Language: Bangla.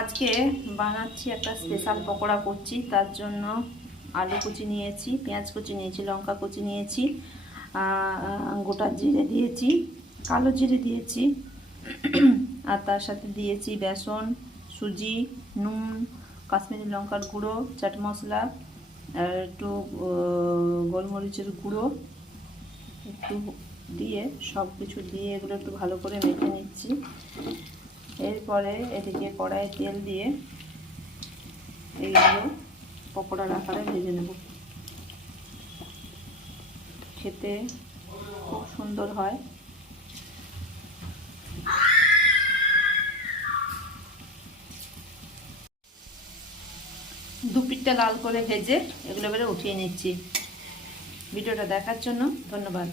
আজকে বানাচ্ছি একটা স্পেশাল পকোড়া করছি। তার জন্য আলু কুচি নিয়েছি, পেঁয়াজ কুচি নিয়েছি, লঙ্কা কুচি নিয়েছি, গোটা জিরে দিয়েছি, কালো জিরে দিয়েছি, আর তার সাথে দিয়েছি বেসন, সুজি, নুন, কাশ্মীরি লঙ্কার গুঁড়ো, চাট মশলা, আর একটু গোলমরিচের গুঁড়ো একটু দিয়ে, সব কিছু দিয়ে এগুলো একটু ভালো করে মেখে নিচ্ছি। এরপরে এদিকে কড়াইয়ে তেল দিয়ে এইগুলো পকোড়ার আকারে ভেজে নেব। খেতে খুব সুন্দর হয়। দু পিঠটা লাল করে ভেজে এগুলো এবারে উঠিয়ে নিচ্ছি। ভিডিওটা দেখার জন্য ধন্যবাদ।